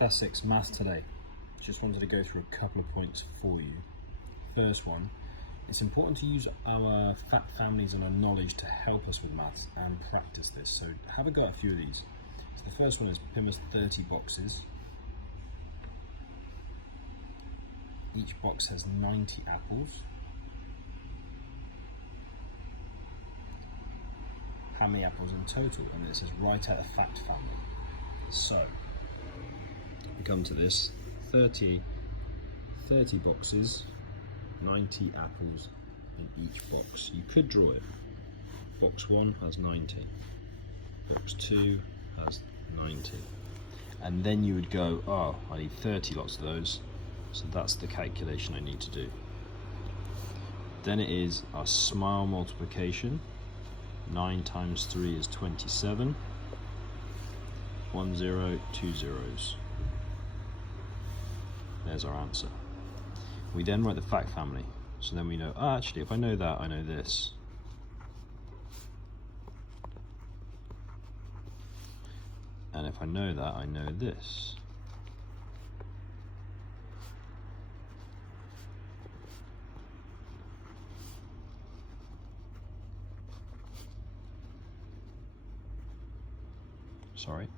That's 6 maths today. Just wanted to go through a couple of points for you. First one, it's important to use our fact families and our knowledge to help us with maths and practice this. So have a go at a few of these. So the first one is Plymouth 30 boxes. Each box has 90 apples. How many apples in total? And it says write out a fact family. So we come to this 30 boxes, 90 apples in each box. You could draw it. Box 1 has 90, box 2 has 90, and then you would go, oh, I need 30 lots of those, so that's the calculation I need to do. Then it is our smile multiplication. 9 times 3 is 27. 1 0, 2 zeros. There's our answer. We then write the fact family. So then we know, actually, if I know that, I know this. And if I know that, I know this. Sorry.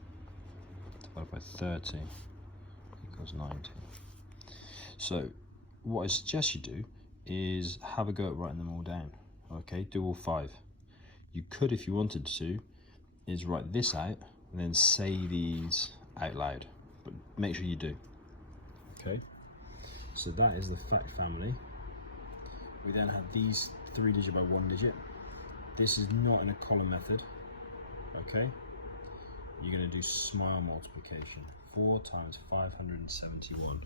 Divided by 30 equals 90. So what I suggest you do is have a go at writing them all down. Okay, do all 5. You could, if you wanted to, is write this out and then say these out loud, but make sure you do. Okay, so that is the fact family. We then have these 3 digit by 1 digit. This is not in a column method. Okay, you're going to do smile multiplication. 4 times 571.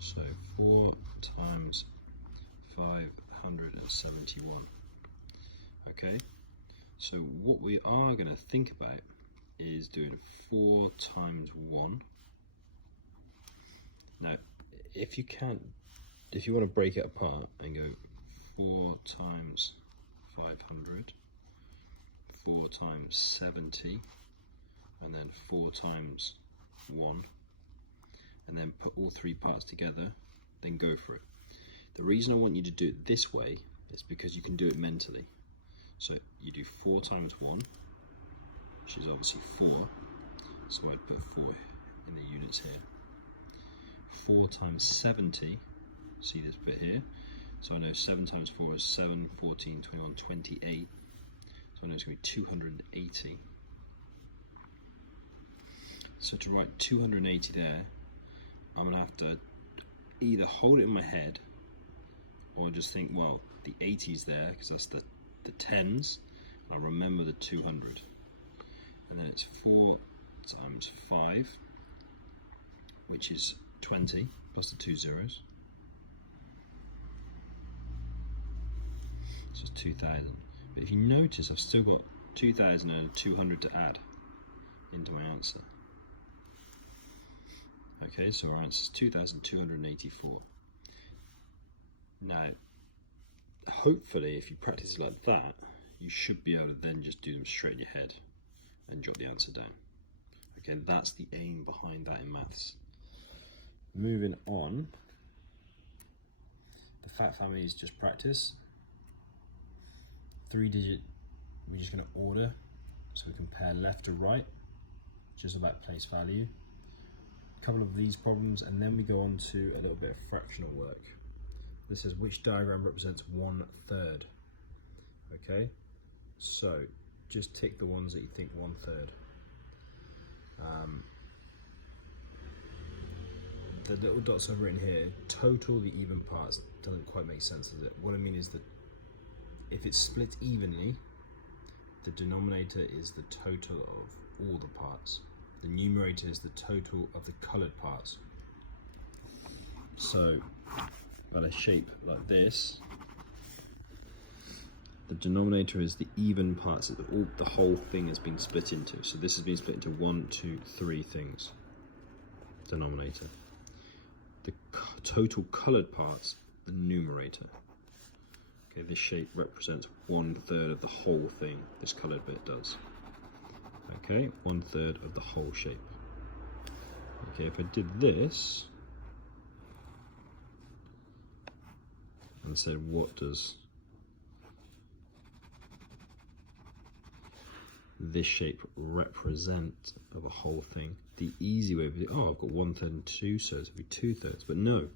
So 4 times 571. Okay, so what we are going to think about is doing 4 times 1. Now, if you want to break it apart and go 4 times 500, 4 times 70, and then 4 times 1, and then put all 3 parts together, then go for it. The reason I want you to do it this way is because you can do it mentally. So you do 4 times 1, which is obviously 4, so I'd put 4 in the units here. 4 times 70, see this bit here, so I know 7 times 4 is 7, 14, 21, 28, so I know it's going to be 280. So to write 280 there, I'm going to have to either hold it in my head or just think, well, the 80's there because that's the tens. I remember the 200. And then it's 4 times 5, which is 20, plus the 2 zeros. So it's 2,000. But if you notice, I've still got 2,000 and 200 to add into my answer. Okay, so our answer is 2,284. Now, hopefully, if you practice it like that, you should be able to then just do them straight in your head and jot the answer down. Okay, that's the aim behind that in maths. Moving on, the fact family is just practice. 3 digit, we're just going to order, so we compare left to right, just about place value. A couple of these problems, and then we go on to a little bit of fractional work. This is which diagram represents 1/3. Okay, so just tick the ones that you think 1/3. The little dots I've written here, total the even parts, doesn't quite make sense, does it? What I mean is that if it's split evenly, the denominator is the total of all the parts. The numerator is the total of the coloured parts. So, at a shape like this, the denominator is the even parts that the whole thing has been split into. So this has been split into 1, 2, 3 things. Denominator. The total coloured parts, the numerator. Okay, this shape represents 1/3 of the whole thing. This coloured bit does. Okay, 1/3 of the whole shape. Okay, if I did this and said, what does this shape represent of a whole thing? The easy way of it, oh, I've got 1/3 and 2/3, it'd be 2/3, but no.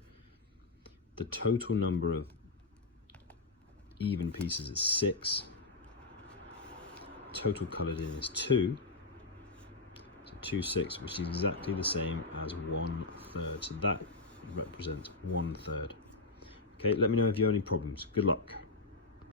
The total number of even pieces is 6. Total coloured in is 2. So 2, 6, which is exactly the same as 1/3. So that represents 1/3. Okay, let me know if you have any problems. Good luck.